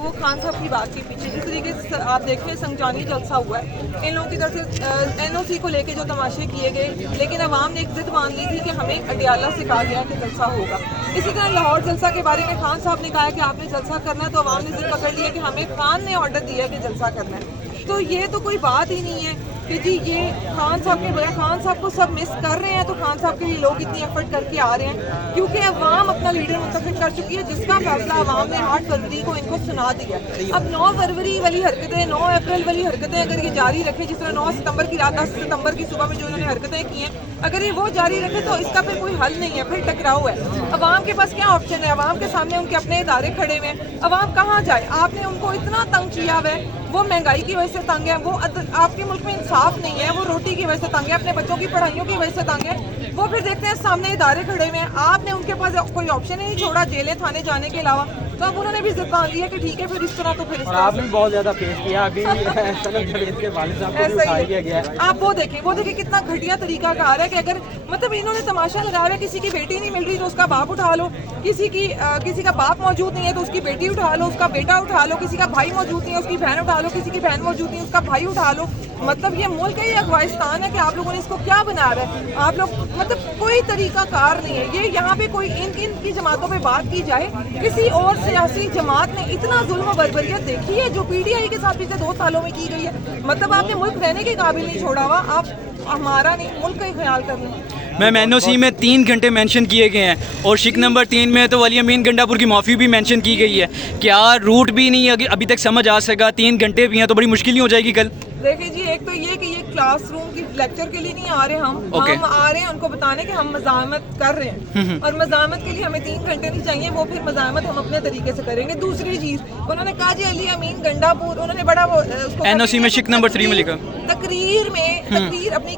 वो खान साहब की बात के पीछे जिस तरीके से आप देखें संजानी जलसा हुआ है, इन लोगों की तरफ से NOC को लेके जो तमाशे किए गए, लेकिन अवाम ने एक जिद मान ली थी कि हमें अडियाला से कहा गया कि जलसा होगा। इसी तरह लाहौर जलसा के बारे में खान साहब ने कहा कि आपने जलसा करना है, तो अवाम ने जिद पकड़ लिया कि हमें खान ने ऑर्डर दिया है कि जलसा करना है। तो ये तो कोई बात ही नहीं है कि जी ये खान साहब के बगैर, खान साहब को सब मिस कर रहे हैं, तो खान साहब के लिए लोग इतनी एफर्ट करके आ रहे हैं क्योंकि अवाम अपना लीडर मुंतखब कर चुकी है, जिसका फैसला अवाम ने 8 फरवरी को इनको सुना दिया। अब 9 फरवरी वाली हरकतें, 9 अप्रैल वाली हरकतें अगर ये जारी रखें, जिस तरह 9 सितंबर की रात 10 सितंबर की सुबह में जो इन्होंने हरकतें की हैं, अगर ये वो जारी रखे तो इसका फिर कोई हल नहीं है, फिर टकराव है। अवाम के पास क्या ऑप्शन है? अवाम के सामने उनके अपने इदारे खड़े हुए हैं, अवाम कहाँ जाए? आपने उनको इतना तंग किया हुआ है, वो महंगाई की वजह से तंग है, वो आपके मुल्क में इंसाफ नहीं है, वो रोटी की वजह से तंग है, अपने बच्चों की पढ़ाइयों की वजह से तंग है, वो फिर देखते हैं सामने इदारे खड़े हुए हैं, आपने उनके पास कोई ऑप्शन ही नहीं छोड़ा जेलें थाने जाने के अलावा। तो अब उन्होंने भी जिद मान लिया कि ठीक है फिर इस तरह तो फिर इस तरह। आपने बहुत ज्यादा पेश किया अभी इसके वालिद साहब को भी उठाया गया है। आप वो देखें कितना घटिया तरीका कार है कि अगर मतलब इन्होंने तमाशा लगाया है, किसी की बेटी नहीं मिल रही तो उसका बाप उठा लो, किसी का बाप मौजूद नहीं है तो उसकी बेटी उठा लो, उसका बेटा उठा लो, किसी का भाई मौजूद नहीं है उसकी बहन उठा लो, किसी की बहन मौजूद नहीं है उसका भाई उठा लो। मतलब ये मुल्क है, ये अफगानिस्तान है कि आप लोगों ने इसको क्या बना रहा है? आप लोग मतलब कोई तरीका कार नहीं है। ये यहाँ पे कोई इनकी जमातों पे बात की जाए, किसी और सियासी जमात ने इतना जुल्म बर्बरियत देखी है जो PTI के साथ पिछले 2 सालों में की गई है। मतलब आपने मुल्क रहने के काबिल नहीं छोड़ा हुआ, आप हमारा नहीं मुल्क का ही ख्याल कर लें। मैम NOC में 3 घंटे मेंशन किए गए हैं और शिक नंबर 3 में तो वली अमीन गंडापुर की माफ़ी भी मेंशन की गई है। क्या रूट भी नहीं अभी तक समझ आ सका? 3 घंटे भी हैं तो बड़ी मुश्किल ही हो जाएगी कल। देखिए जी, एक तो ये कि ये क्लासरूम की लेक्चर के लिए नहीं आ रहे हम आ रहे हैं उनको बताने कि हम मज़ाहमत कर रहे हैं और मज़ाहमत के लिए हमें 3 घंटे नहीं चाहिए, वो फिर मज़ाहमत हम अपने तरीके से करेंगे। दूसरी चीज़ उन्होंने कहा जी अली अमीन गंडापुर, उन्होंने बड़ा उसको NOC में शिक नंबर 3 में लिखा तकरीर अपनी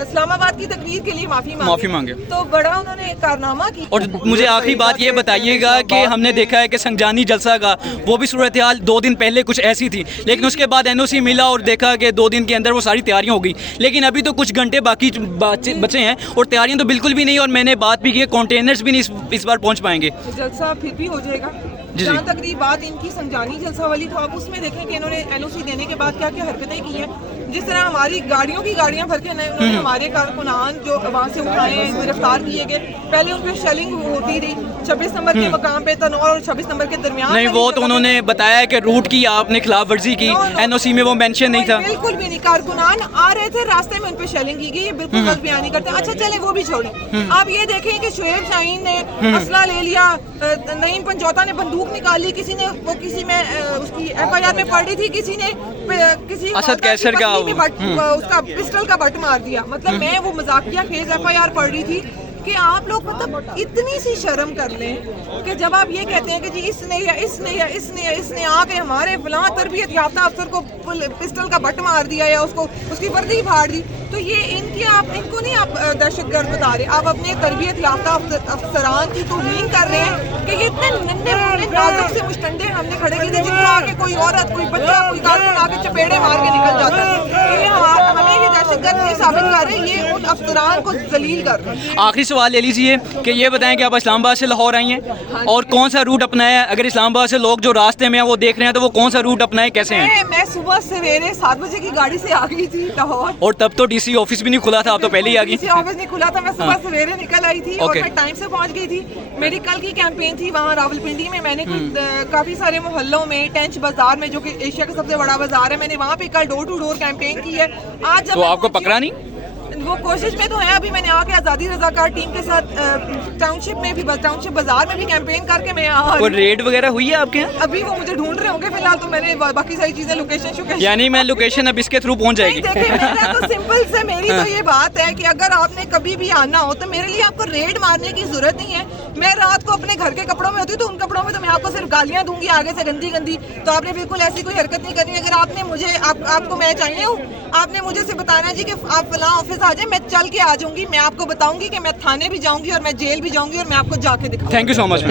इस्लामाबाद की तकरीर के लिए माफ़ी मांगे, तो बड़ा उन्होंने कारनामा की। और मुझे आखिरी बात ये बताइएगा कि हमने देखा है कि संजानी जलसा का वो भी सूरत हाल 2 दिन पहले कुछ ऐसी थी, लेकिन उसके बाद NOC मिला और देखा कि 2 दिन के अंदर वो सारी तैयारियां हो गई, लेकिन अभी तो कुछ घंटे बाकी बचे हैं और तैयारियां तो बिल्कुल भी नहीं। और मैंने बात भी की है, कंटेनर्स भी नहीं इस बार पहुंच पाएंगे। जलसा फिर भी हो जाएगा। जहाँ तक रही बात इनकी संजानी जलसा वाली, तो आप उसमें देखें कि इन्होंने NOC देने के बाद क्या क्या हरकतें की हैं। जिस तरह हमारी गाड़ियों की गाड़ियाँ भर के उन्होंने हमारे कारकुनान जो वहाँ से उठाए गिरफ्तार किए गए, पहले उन पर शेलिंग होती रही 26 नंबर के मकाम पे तनौर और 26 नंबर के दरमियान। नहीं, वो तो उन्होंने बताया कि रूट की आपने खिलाफ वर्जी की, NOC में वो मेंशन नहीं था। बिल्कुल भी नहीं, कारकुनान आ रहे थे रास्ते में उन पे शेलिंग की गई, ये बिल्कुल गलत बयान नहीं करते। अच्छा चले वो भी छोड़ें, आप ये देखें कि शुएब शाहीन ने असला ले लिया, नईम पंजौता ने बंदूक निकाली, किसी ने वो किसी में उसकी FIR में पड़ रही थी, किसी ने किसी असद कैसर का उसका पिस्टल का बट मार दिया। मतलब मैं वो मजाकिया खेज FIR पढ़ रही थी कि आप लोग मतलब इतनी सी शर्म कर लें कि जब आप ये कहते हैं कि जी इसने आके हमारे फलां तरबियत याफ्ता अफसर को पिस्टल का बट मार दिया या उसको उसकी वर्दी फाड़ दी, तो ये इनको नहीं आप दहशतगर्द बता रहे, आप अपने तरबियत याफ्ता अफसरान की तौहीन कर रहे हैं कि ये इतने नन्हे नाजुक से मुश्तंडे हमने खड़े किए थे जिनको आके कोई औरत, कोई बच्चा, कोई कारकुन आके चपेड़े मार के निकल जाता है। ये हमें ये दहशतगर्द नहीं साबित कर रहे, ये उन अफसरान को जलील कर रहे हैं। आखिरी सवाल ले लीजिए कि ये बताएं कि आप इस्लामाबाद से लाहौर आई हैं और कौन सा रूट अपनाया? अगर इस्लामाबाद से लोग जो रास्ते में हैं वो देख रहे हैं तो वो कौन सा रूट अपनाए, कैसे हैं? मैं सुबह सवेरे 7 बजे की गाड़ी से आ गई थी लाहौर, और तब तो DC ऑफिस भी नहीं खुला था, आप तो पहले ही आ गई। DC ऑफिस नहीं खुला था, मैं सुबह सवेरे निकल आई थी और मैं टाइम से पहुंच गई थी। मेरी कल की कैंपेन थी वहाँ रावलपिंडी में, मैंने काफी सारे मोहल्लों में, टेंच बाजार में जो कि एशिया का सबसे बड़ा बाजार है, मैंने वहाँ पे कल डोर टू डोर कैंपेन की है। आज तो आपको पकड़ा नहीं? वो कोशिश में तो है, अभी मैंने आके आज़ादी रज़ाकार टीम के साथ टाउनशिप में भी, टाउनशिप बाजार में भी कैंपेन करके मैं कोई रेड वगैरह हुई है आपके यहाँ? अभी वो मुझे ढूंढ रहे होंगे फिलहाल, तो मैंने बाकी सारी चीजें लोकेशन यानी मैं लोकेशन अब इसके थ्रू पहुंच जाएगी। देखिए मेरा तो सिंपल से मेरी तो ये बात है कि अगर आपने कभी भी आना हो तो मेरे लिए आपको रेड मारने की जरूरत नहीं है। मैं रात को अपने घर के कपड़ों में होती हूँ, तो उन कपड़ों में तो मैं आपको सिर्फ गालियाँ दूंगी आगे से गंदी गंदी, तो आपने बिल्कुल ऐसी कोई हरकत नहीं करनी। अगर आपने मुझे आपको मैं चाहिए हूँ, आपने मुझे से बताना जी कि आप फलां ऑफिस आ जाए, मैं चल के आ जाऊंगी, मैं आपको बताऊंगी कि मैं थाने भी जाऊंगी और मैं जेल भी जाऊंगी और मैं आपको जाके दिखाऊंगी। Thank you so much.